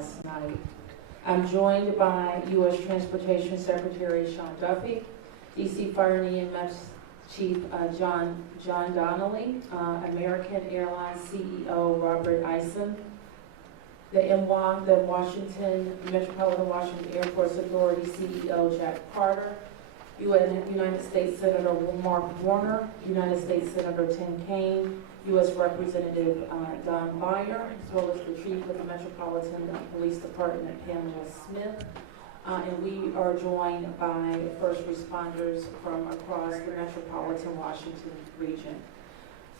last night. I'm joined by U.S. Transportation Secretary Sean Duffy, D.C. Fire and EMS Chief John Donnelly, American Airlines CEO Robert Eisen, the Metropolitan Washington Airports Authority CEO Jack Carter, United States Senator Mark Warner, United States Senator Tim Kaine, U.S. Representative Don Beyer, as well as the Chief of the Metropolitan Police Department, Pamela Smith. And we are joined by first responders from across the Metropolitan Washington region.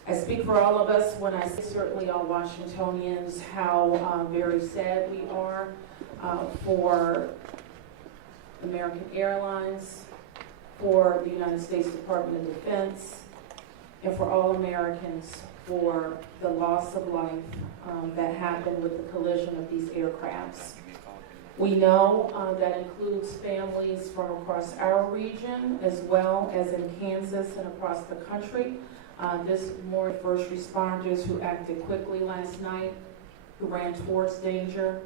I speak for all of us when I say, certainly all Washingtonians, how very sad we are for American Airlines, for the United States Department of Defense, and for all Americans for the loss of life that happened with the collision of these aircrafts. We know that includes families from across our region as well as in Kansas and across the country. This more first responders who acted quickly last night, who ran towards danger,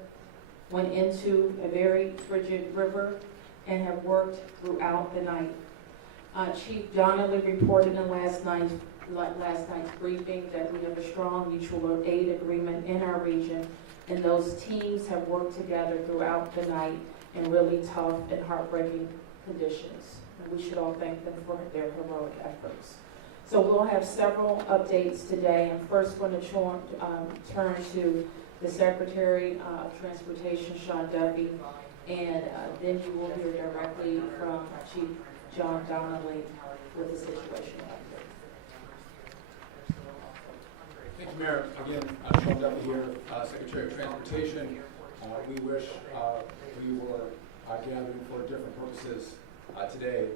went into a very frigid river, and have worked throughout the night. Chief Donnelly reported in last night's briefing that we have a strong mutual aid agreement in our region, and those teams have worked together throughout the night in really tough and heartbreaking conditions. And we should all thank them for their heroic efforts. So we'll have several updates today. I'm first going to turn to the Secretary of Transportation, Sean Duffy, and then you will hear directly from Chief John Donnelly with the situation update. Thank you, Mayor. Again, Sean Duffy here, Secretary of Transportation. We wish we were gathering for different purposes today.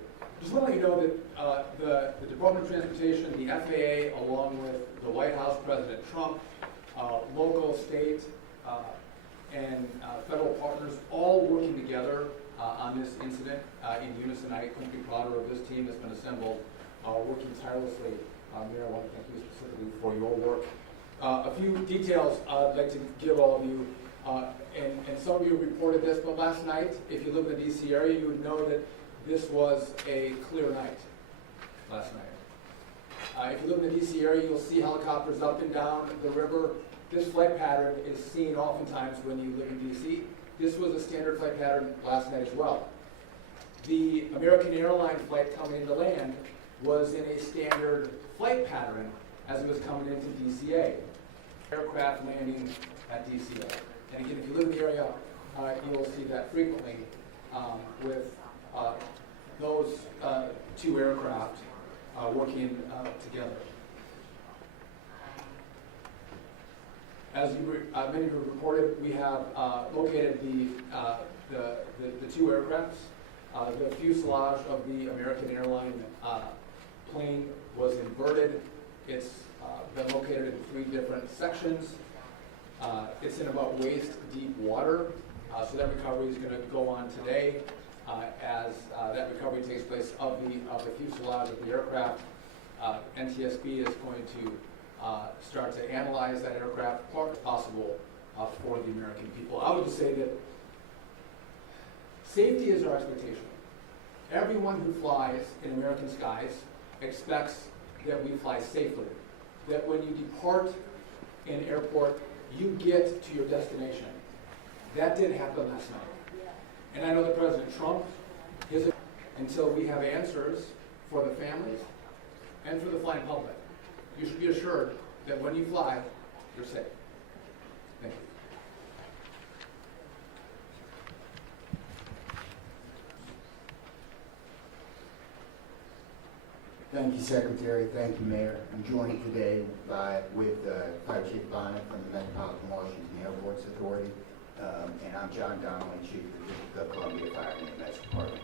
Just want to let you know that the Department of Transportation, the FAA, along with the White House, President Trump, local, state, and federal partners, all working together on this incident in unison. I couldn't be prouder of this team that's been assembled, working tirelessly. Mayor, I want to thank you specifically for your work. A few details I'd like to give all of you, and some of you reported this, but last night, if you live in the D.C. area, you would know that this was a clear night last night. If you live in the D.C. area, you'll see helicopters up and down the river. This flight pattern is seen oftentimes when you live in D.C. This was a standard flight pattern last night as well. The American Airline flight coming into land was in a standard flight pattern as it was coming into DCA. Aircraft landing at DCA. And again, if you live in the area, you will see that frequently with those two aircraft working together. As many of you reported, we have located the two aircrafts. The fuselage of the American Airline plane was inverted. It's been located in 3 different sections. It's in about waist-deep water, so that recovery is going to go on today. As that recovery takes place of the fuselage of the aircraft, NTSB is going to start to analyze that aircraft as far as possible for the American people. I would just say that safety is our expectation. Everyone who flies in American skies expects that we fly safely, that when you depart an airport, you get to your destination. That did happen last night. And I know that President Trump is until we have answers for the families and for the flying public. You should be assured that when you fly, you're safe. Thank you. Thank you, Secretary. Thank you, Mayor. I'm joined today with Fire Chief Bonnet from the Metropolitan Washington Airports Authority, and I'm John Donnelly, Chief of the District of Columbia Fire and EMS Department.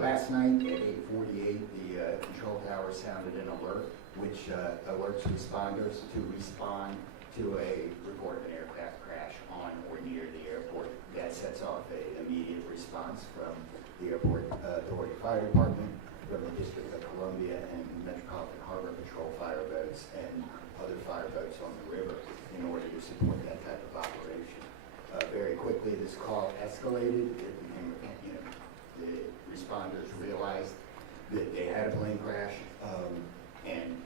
Last night at 8:48, the control tower sounded an alert, which alerts responders to respond to a report of an aircraft crash on or near the airport. That sets off an immediate response from the Airport Authority Fire Department, from the District of Columbia and Metropolitan Harbor Patrol fire boats and other fire boats on the river in order to support that type of operation. quickly this call escalated. It became, the responders realized that they had a plane crash and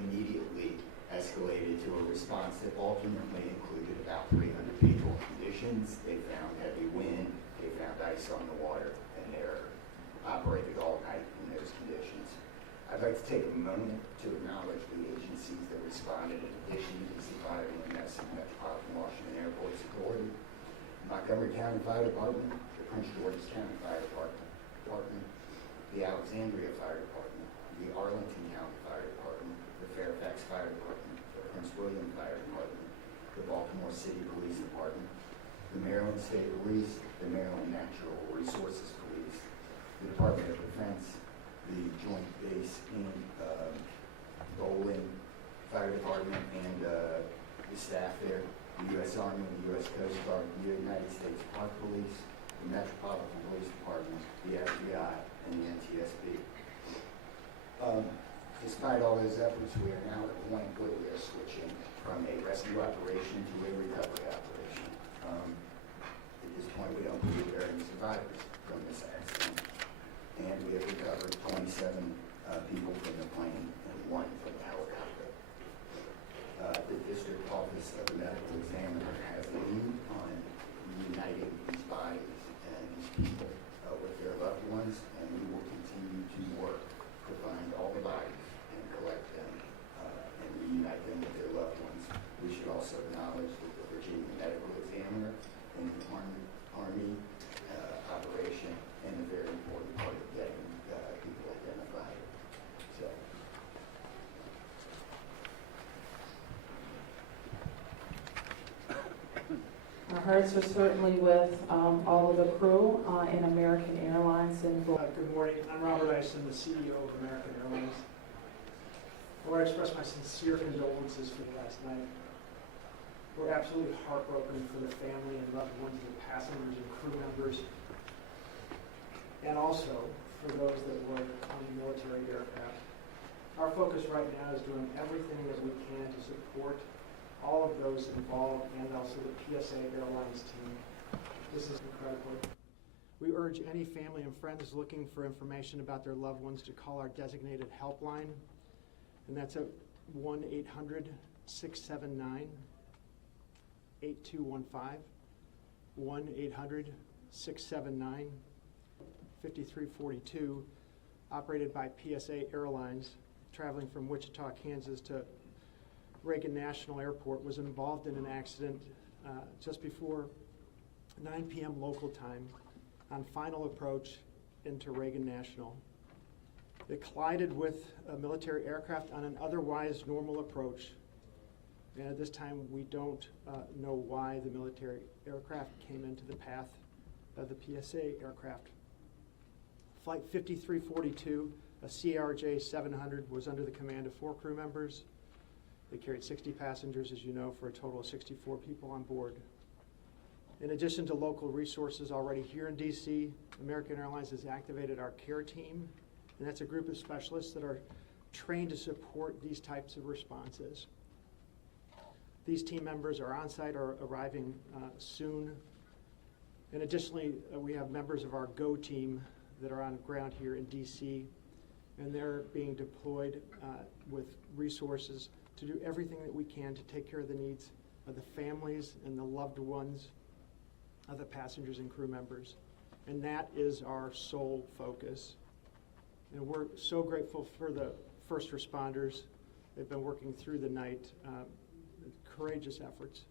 immediately escalated to a response that ultimately included about 300 people. Conditions, they found heavy wind, they found ice on the water, and they're operated all night in those conditions. I'd like to take a moment to acknowledge the agencies that responded in addition to the Fire and EMS and Metropolitan Washington Airports Authority, Montgomery County Fire Department, the Prince George's County Fire Department, the Alexandria Fire Department, the Arlington County Fire Department, the Fairfax Fire Department, the Prince William Fire Department, the Baltimore City Police Department, the Maryland State Police, the Maryland Natural Resources Police, the Department of Defense, the Joint Base in Bowling Fire Department, and the staff there, the U.S. Army, the U.S. Coast Guard, the United States Park Police, the Metropolitan Police Department, the FBI, and the NTSB. Despite all those efforts, we are now at a point where we are switching from a rescue operation to a recovery operation. At this point, we don't believe there are any survivors from this accident, and we have recovered 27 people from the plane and 1 from the helicopter. The District Office of the Medical Examiner has a lead on reuniting these bodies and these people with their loved ones, and we will continue to work to find all the bodies and collect them and reunite them with their loved ones. We should also acknowledge that the Virginia Medical Examiner and the Army operation and a very important part of getting people identified. So. Our hearts are certainly with all of the crew in American Airlines and Good morning. I'm Robert Eisen, the CEO of American Airlines. I want to express my sincere condolences for the last night. We're absolutely heartbroken for the family and loved ones of the passengers and crew members, and also for those that work on military aircraft. Our focus right now is doing everything that we can to support all of those involved and also the PSA Airlines team. This is incredible. We urge any family and friends looking for information about their loved ones to call our designated helpline, and that's at 1-800-679-8215, 1-800-679-5342, operated by PSA Airlines, traveling from Wichita, Kansas to Reagan National Airport, was involved in an accident just before 9 p.m. local time on final approach into Reagan National. It collided with a military aircraft on an otherwise normal approach, and at this time we don't know why the military aircraft came into the path of the PSA aircraft. Flight 5342, a CRJ 700, was under the command of 4 crew members. They carried 60 passengers, as you know, for a total of 64 people on board. In addition to local resources already here in DC, American Airlines has activated our care team, and that's a group of specialists that are trained to support these types of responses. These team members are on site or arriving soon. And additionally, we have members of our GO team that are on ground here in DC, and they're being deployed with resources to do everything that we can to take care of the needs of the families and the loved ones of the passengers and crew members. And that is our sole focus. And we're so grateful for the first responders. They've been working through the night, courageous efforts.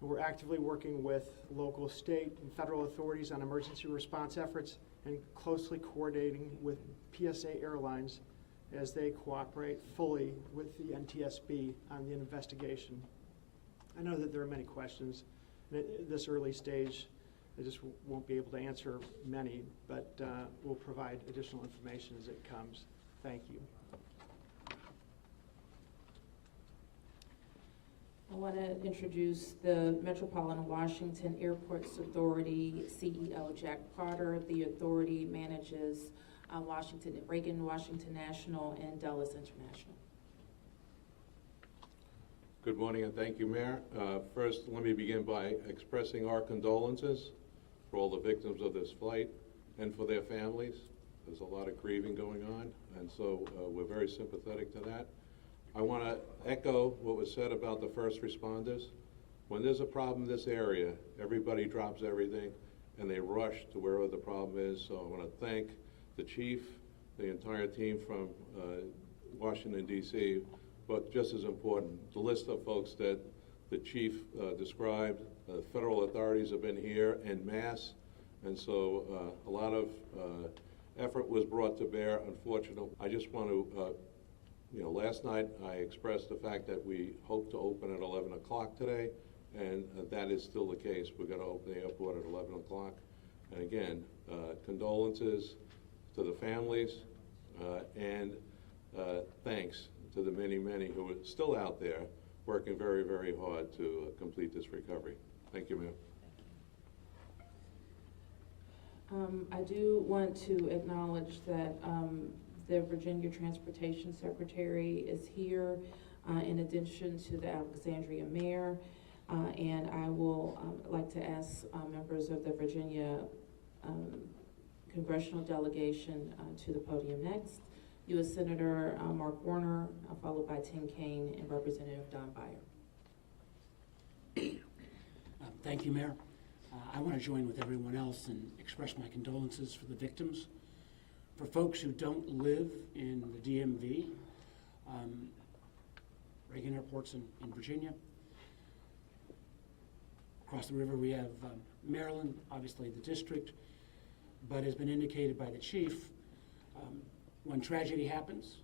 And we're actively working with local, state, and federal authorities on emergency response efforts and closely coordinating with PSA Airlines as they cooperate fully with the NTSB on the investigation. I know that there are many questions. At this early stage, I just won't be able to answer many, but we'll provide additional information as it comes. Thank you. I want to introduce the Metropolitan Washington Airports Authority CEO, Jack Potter. The authority manages Reagan Washington National and Dulles International. Good morning and thank you, Mayor. First, let me begin by expressing our condolences for all the victims of this flight and for their families. There's a lot of grieving going on, and so we're very sympathetic to that. I want to echo what was said about the first responders. When there's a problem in this area, everybody drops everything and they rush to wherever the problem is. So I want to thank the chief, the entire team from Washington, D.C., but just as important, the list of folks that the chief described. Federal authorities have been here en masse, and so a lot of effort was brought to bear. Unfortunately, I just want to, last night I expressed the fact that we hope to open at 11 o'clock today, and that is still the case. We're going to open the airport at 11 o'clock. And again, condolences to the families, and thanks to the many, many who are still out there working very, very hard to complete this recovery. Thank you, ma'am. I do want to acknowledge that the Virginia Transportation Secretary is here in addition to the Alexandria Mayor, and I will like to ask members of the Virginia Congressional delegation to the podium next. U.S. Senator Mark Warner, followed by Tim Kaine and Representative Don Beyer. Thank you, Mayor. I want to join with everyone else and express my condolences for the victims. For folks who don't live in the DMV, Reagan Airport's in Virginia. Across the river we have Maryland, obviously the district, but has been indicated by the chief, when tragedy happens,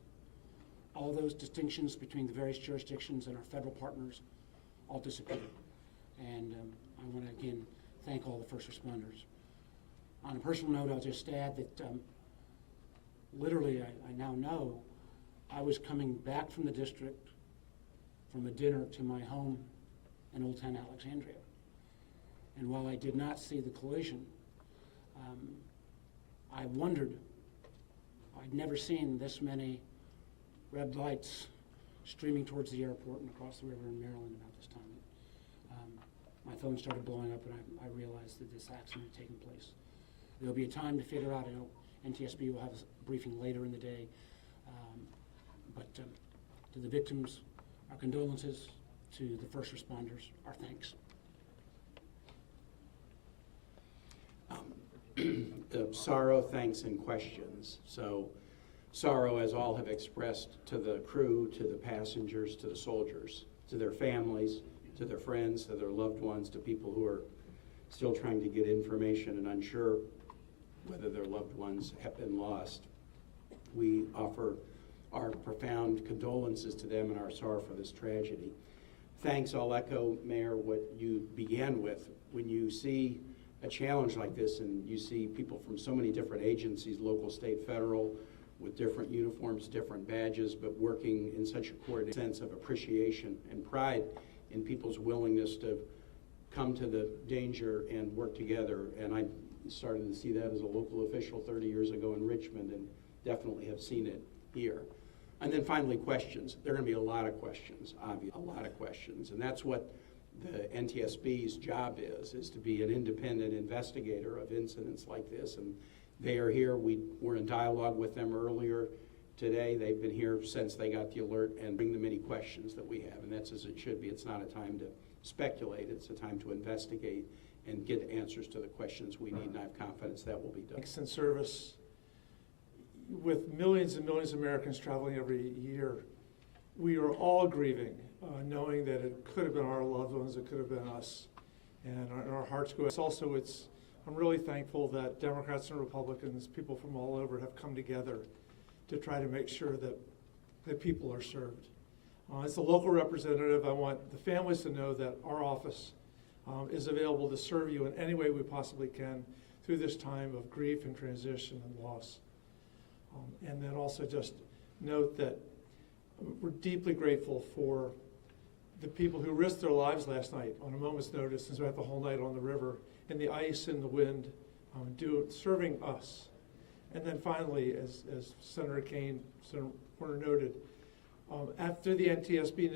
all those distinctions between the various jurisdictions and our federal partners all disappear. And I want to again thank all the first responders. On a personal note, I'll just add that literally I now know I was coming back from the district from a dinner to my home in Old Town Alexandria. And while I did not see the collision, I wondered, I'd never seen this many red lights streaming towards the airport and across the river in Maryland about this time. My phone started blowing up and I realized that this accident had taken place. There'll be a time to figure out, I know NTSB will have a briefing later in the day, but to the victims, our condolences. To the first responders, our thanks. Sorrow, thanks, and questions. So sorrow, as all have expressed, to the crew, to the passengers, to the soldiers, to their families, to their friends, to their loved ones, to people who are still trying to get information and unsure whether their loved ones have been lost. We offer our profound condolences to them and our sorrow for this tragedy. Thanks, I'll echo, Mayor, what you began with. When you see a challenge like this and you see people from so many different agencies, local, state, federal, with different uniforms, different badges, but working in such a coordinated sense of appreciation and pride in people's willingness to come to the danger and work together. And I started to see that as a local official 30 years ago in Richmond, and definitely have seen it here. And then finally, questions. There are going to be a lot of questions, obviously, a lot of questions. And that's what the NTSB's job is to be an independent investigator of incidents like this. And they are here. We were in dialogue with them earlier today. They've been here since they got the alert and bring the many questions that we have. And that's as it should be. It's not a time to speculate. It's a time to investigate and get answers to the questions we need. And I have confidence that will be done. Thanks and service. With millions and millions of Americans traveling every year, we are all grieving, knowing that it could have been our loved ones, it could have been us, and our hearts go. I'm really thankful that Democrats and Republicans, people from all over, have come together to try to make sure that people are served. As a local representative, I want the families to know that our office is available to serve you in any way we possibly can through this time of grief and transition and loss. And then also just note that we're deeply grateful for the people who risked their lives last night on a moment's notice and spent the whole night on the river in the ice and the wind, serving us. And then finally, as Senator Kaine, Senator Warner noted, after the NTSB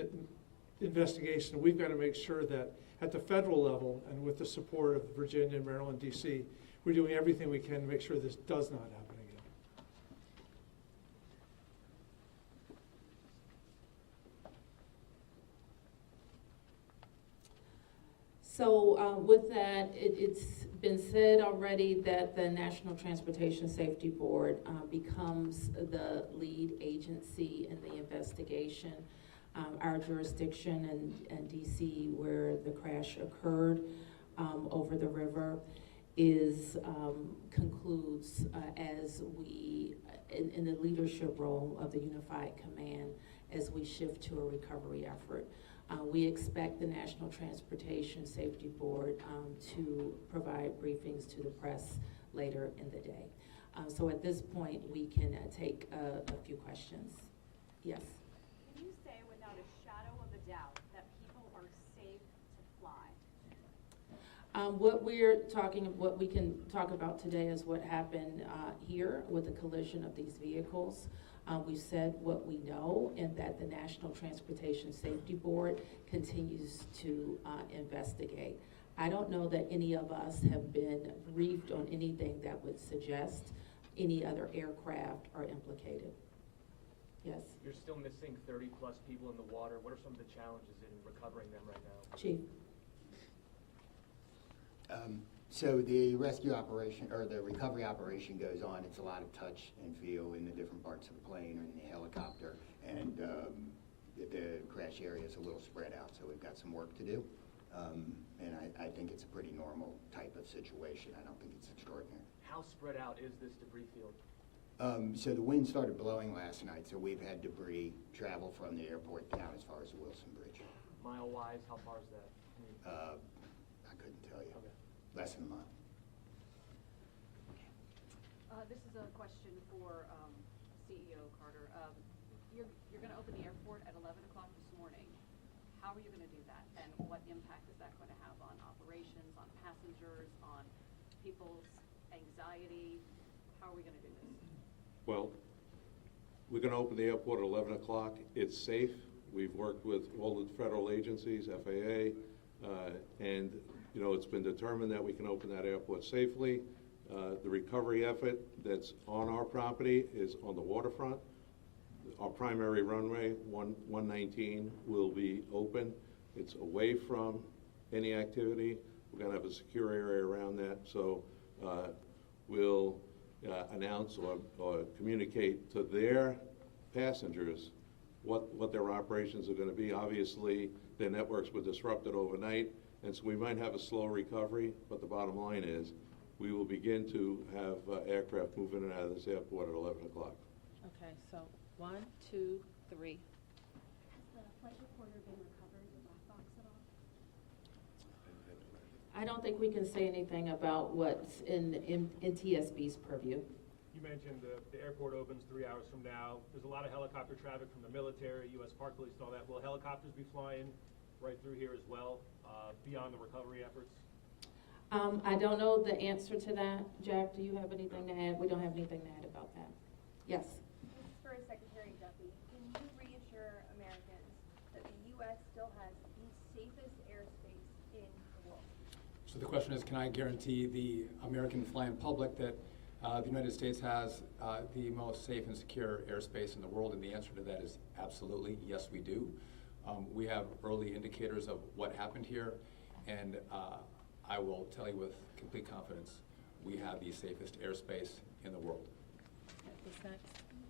investigation. We've got to make sure that at the federal level and with the support of Virginia, Maryland, D.C., we're doing everything we can to make sure this does not happen again. So with that, it's been said already that the National Transportation Safety Board becomes the lead agency in the investigation. Our jurisdiction in DC, where the crash occurred over the river, concludes as we, in the leadership role of the Unified Command, as we shift to a recovery effort. We expect the National Transportation Safety Board to provide briefings to the press later in the day. So at this point, we can take a few questions. Yes? Can you say without a shadow of a doubt that people are safe to fly? What we can talk about today is what happened here with the collision of these vehicles. We've said what we know, and that the National Transportation Safety Board continues to investigate. I don't know that any of us have been briefed on anything that would suggest any other aircraft are implicated. Yes? You're still missing 30 plus people in the water. What are some of the challenges in recovering them right now? Chief? So the rescue operation, or the recovery operation goes on. It's a lot of touch and feel in the different parts of the plane or in the helicopter. And the crash area is a little spread out, so we've got some work to do. And I think it's a pretty normal type of situation. I don't think it's extraordinary. How spread out is this debris field? So the wind started blowing last night, so we've had debris travel from the airport down as far as the Wilson Bridge. Mile-wise, how far is that? I couldn't tell you. Okay. Less than a mile. This is a question for CEO Carter. You're going to open the airport at 11 o'clock this morning. How are you going to do that? And what impact is that going to have on operations, on passengers, on people's anxiety? How are we going to do this? Well, we're going to open the airport at 11 o'clock. It's safe. We've worked with all the federal agencies, FAA, and you know, it's been determined that we can open that airport safely. The recovery effort that's on our property is on the waterfront. Our primary runway, 119, will be open. It's away from any activity. We're going to have a secure area around that. So we'll announce or communicate to their passengers what their operations are going to be. Obviously, their networks were disrupted overnight, and so we might have a slow recovery, but the bottom line is we will begin to have aircraft move in and out of this airport at 11 o'clock. Okay, so 1, 2, 3. Has the flight recorder been recovered, the black box at all? I don't think we can say anything about what's in TSB's purview. You mentioned the airport opens 3 hours from now. There's a lot of helicopter traffic from the military, U.S. Park Police, and all that. Will helicopters be flying right through here as well, beyond the recovery efforts? I don't know the answer to that. Jack, do you have anything to add? We don't have anything to add about that. Yes? This is for Secretary Duffy. Can you reassure Americans that the U.S. still has the safest airspace in the world? So the question is, can I guarantee the American flying public that the United States has the most safe and secure airspace in the world? And the answer to that is absolutely, yes, we do. We have early indicators of what happened here, and I will tell you with complete confidence, we have the safest airspace in the world. What's next?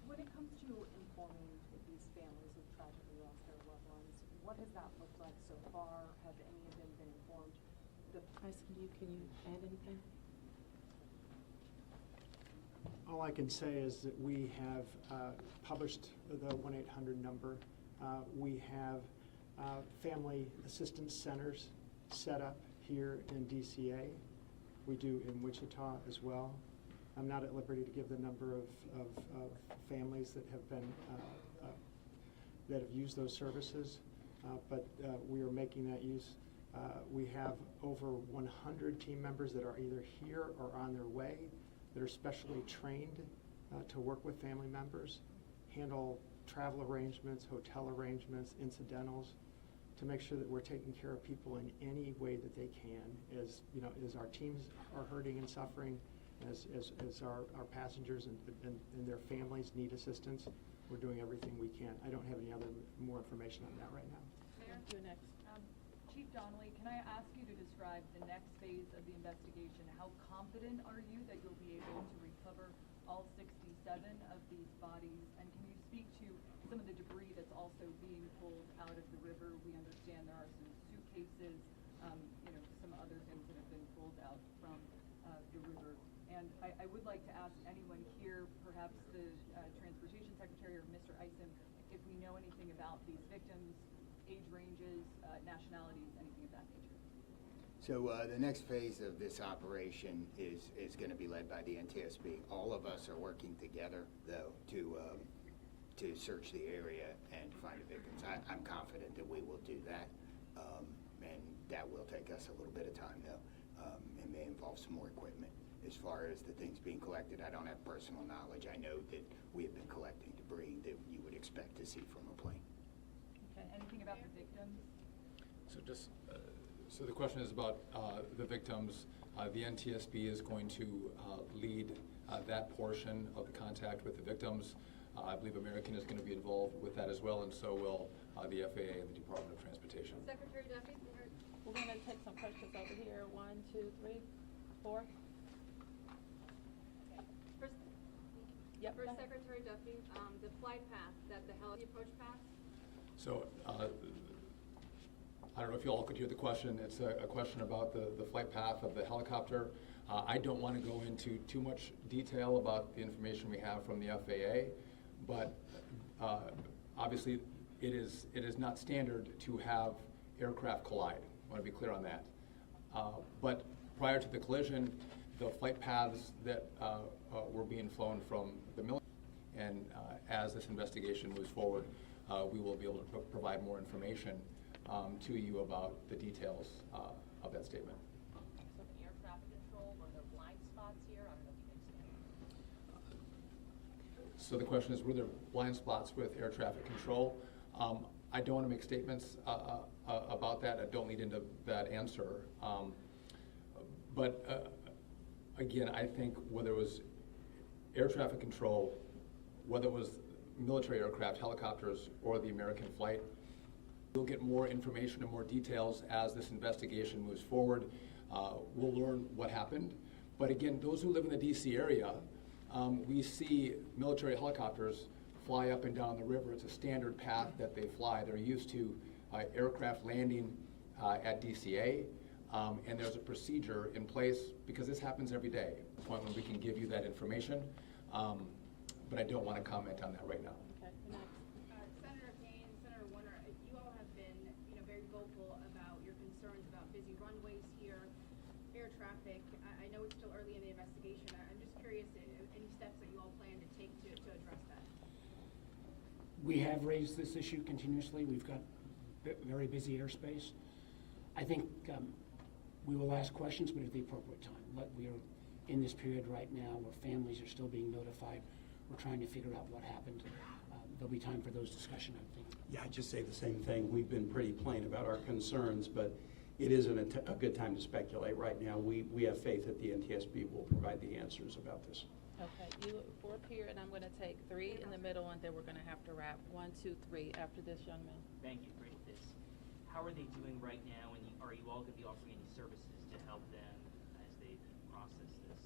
When it comes to informing these families who tragically lost their loved ones, what has that looked like so far? Have any of them been informed? Tyson, can you add anything? All I can say is that we have published the 1-800 number. We have family assistance centers set up here in DCA. We do in Wichita as well. I'm not at liberty to give the number of families that have been that have used those services, but we are making that use. We have over 100 team members that are either here or on their way that are specially trained to work with family members, handle travel arrangements, hotel arrangements, incidentals, to make sure that we're taking care of people in any way that they can, as our teams are hurting and suffering, as our passengers and their families need assistance. We're doing everything we can. I don't have any more information on that right now. Mayor? You're next. Chief Donnelly, can I ask you to describe the next phase of the investigation? How confident are you that you'll be able to recover all 67 of these bodies? And can you speak to some of the debris that's also being pulled out of the river? We understand there are some suitcases, some other things that have been pulled out from the river. And I would like to ask anyone here, perhaps the Transportation Secretary or Mr. Isom, if we know anything about these victims, age ranges, nationalities, anything of that nature. So the next phase of this operation is going to be led by the NTSB. All of us are working together, though, to search the area and find the victims. I'm confident that we will do that, and that will take us a little bit of time, though. It may involve some more equipment. As far as the things being collected, I don't have personal knowledge. I know that we have been collecting debris that you would expect to see from a plane. Okay, anything about the victims? So the question is about the victims. The NTSB is going to lead that portion of the contact with the victims. I believe American is going to be involved with that as well, and so will the FAA and the Department of Transportation. Secretary Duffy? We're going to take some questions over here. 1, 2, 3, 4. First Secretary Duffy, the flight path that the approach path? So I don't know if you all could hear the question. It's a question about the flight path of the helicopter. I don't want to go into too much detail about the information we have from the FAA, but obviously it is not standard to have aircraft collide. I want to be clear on that. But prior to the collision, the flight paths that were being flown from the military, and as this investigation moves forward, we will be able to provide more information to you about the details of that statement. So in air traffic control, were there blind spots here? I don't know if you can say. So the question is, were there blind spots with air traffic control? I don't want to make statements about that. I don't lead into that answer. But again, I think whether it was air traffic control, whether it was military aircraft, helicopters, or the American flight, we'll get more information and more details as this investigation moves forward. We'll learn what happened. But again, those who live in the DC area, we see military helicopters fly up and down the river. It's a standard path that they fly. They're used to aircraft landing at DCA, and there's a procedure in place because this happens every day. At the point when we can give you that information, but I don't want to comment on that right now. Okay, next. Senator Kane, Senator Warner, you all have been, very vocal about your concerns about busy runways here, air traffic. I know it's still early in the investigation. I'm just curious, any steps that you all plan to take to address that? We have raised this issue continuously. We've got very busy airspace. I think we will ask questions, but at the appropriate time. We are in this period right now where families are still being notified. We're trying to figure out what happened. There'll be time for those discussions, I think. Yeah, I'd just say the same thing. We've been pretty plain about our concerns, but it isn't a good time to speculate right now. We have faith that the NTSB will provide the answers about this. Okay, you 4 up here, and I'm going to take 3 in the middle, and then we're going to have to wrap. 1, 2, 3 after this, young man. Thank you, great. How are they doing right now, and are you all going to be offering any services to help them as they process this?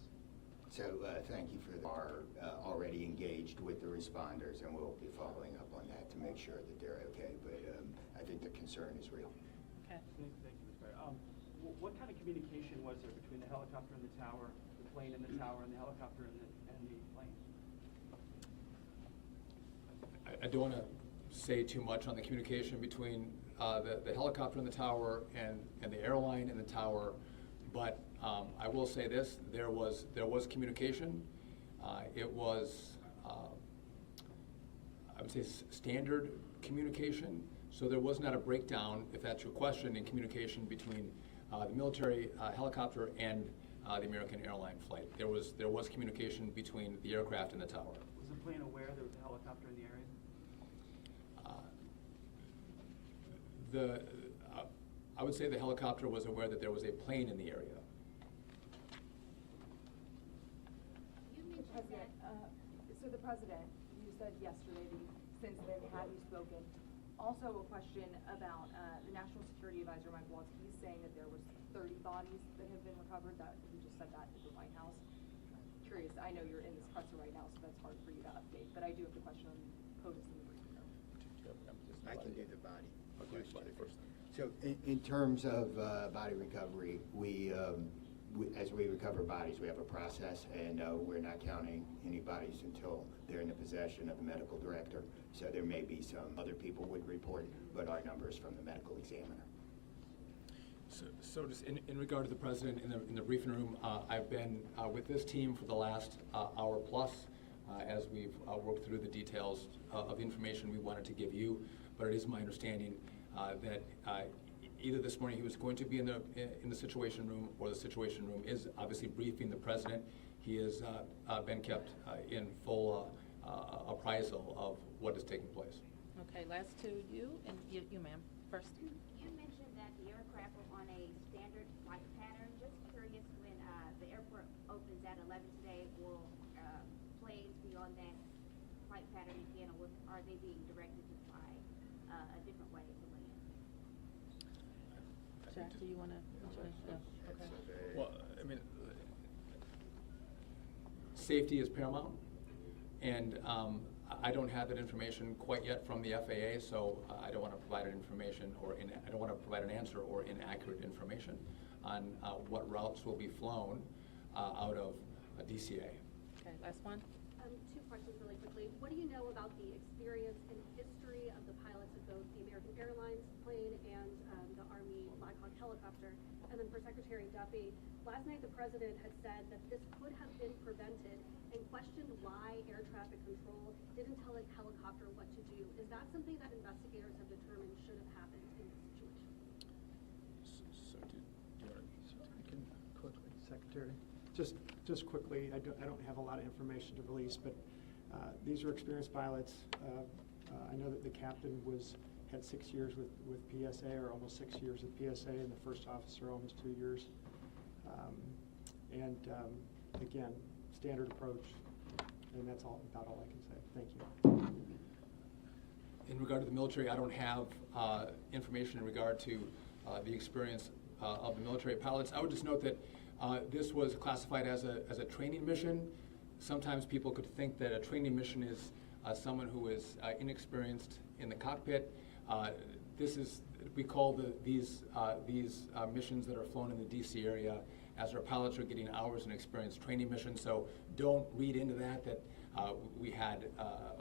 So thank you for our already engaged with the responders, and we'll be following up on that to make sure that they're okay. But I think the concern is real. Okay. Thank you, Ms. Barry. What kind of communication was there between the helicopter and the tower, the plane and the tower, and the helicopter and the plane? I don't want to say too much on the communication between the helicopter in the tower and the airline in the tower, but I will say this: there was communication. It was, I would say, standard communication. So there was not a breakdown, if that's your question, in communication between the military helicopter and the American airline flight. There was communication between the aircraft and the tower. Was the plane aware there was a helicopter in the area? I would say the helicopter was aware that there was a plane in the area. You mentioned that, so the president, you said yesterday that since then, have you spoken? Also a question about the National Security Advisor, Mike Waltz, he's saying that there was 30 bodies that have been recovered, that he just said that at the White House. Curious, I know you're in this presser right now, so that's hard for you to update, but I do have the question on POTUS in the briefing room. I can do the body question. So in terms of body recovery, as we recover bodies, we have a process, and we're not counting any bodies until they're in the possession of the medical director. So there may be some other people would report, but our numbers from the medical examiner. So just in regard to the president in the briefing room, I've been with this team for the last hour plus as we've worked through the details of the information we wanted to give you. But it is my understanding that either this morning he was going to be in the Situation Room, or the Situation Room is obviously briefing the president. He has been kept in full appraisal of what is taking place. Okay, last two, you ma'am, first. You mentioned that the aircraft were on a standard flight pattern. Just curious, when the airport opens at 11 today, will planes be on that flight pattern again, or are they being directed to fly a different way to land? Jack, do you want to? Okay. Well, I mean, safety is paramount, and I don't have that information quite yet from the FAA, so I don't want to provide an information I don't want to provide an answer or inaccurate information on what routes will be flown out of DCA. Okay, last one. Two questions really quickly. What do you know about the experience and history of the pilots of both the American Airlines plane and the Army Black Hawk helicopter? And then for Secretary Duffy, last night the president had said that this could have been prevented and questioned why air traffic control didn't tell a helicopter what to do. Is that something that investigators have determined should have happened in this situation? Secretary, just quickly, I don't have a lot of information to release, but these are experienced pilots. I know that the captain had 6 years with PSA, or almost 6 years with PSA, and the first officer almost 2 years. Again, standard approach, and that's about all I can say. Thank you. In regard to the military, I don't have information in regard to the experience of the military pilots. I would just note that this was classified as a training mission. Sometimes people could think that a training mission is someone who is inexperienced in the cockpit. We call these missions that are flown in the DC area, as our pilots are getting hours and experience, training missions. So don't read into that we had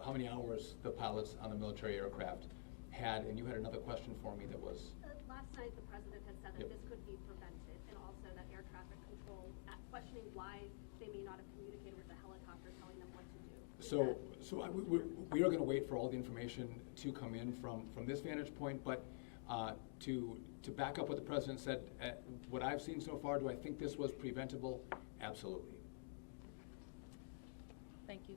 how many hours the pilots on the military aircraft had. And you had another question for me that was? Last night the president had said that this could be prevented, and also that air traffic control, questioning why they may not have communicated with the helicopter telling them what to do. We are going to wait for all the information to come in from this vantage point, but to back up what the president said, what I've seen so far, do I think this was preventable? Absolutely. Thank you.